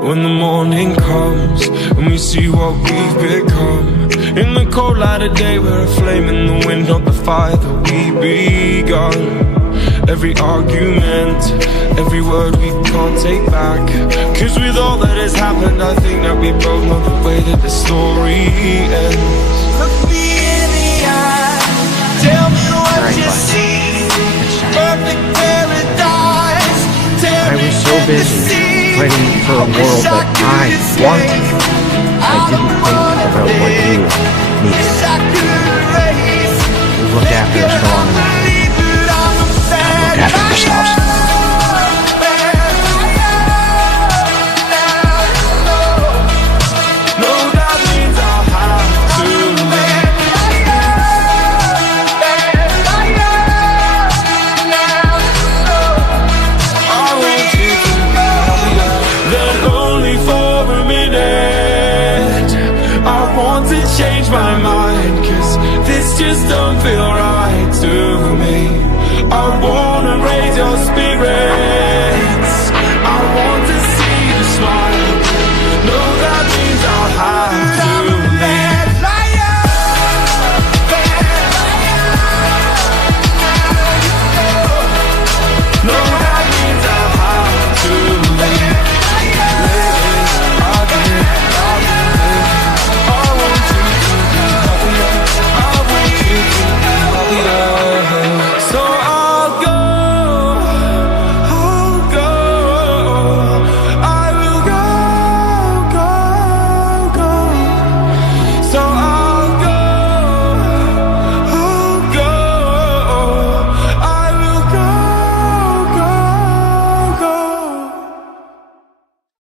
When the morning comes and we see what we've become, in the cold light of day we're a flame in the wind, not the fire that we begun. Every argument, every word we can't take back, 'cause with all that has happened I think that we both know the way that the story ends. Look me in the eye, tell me what you see. Perfect paradise. I was so busy fighting for a world that I wanted. I didn't think about what you needed. We looked after us for long enough. Look after yourselves. Change my mind.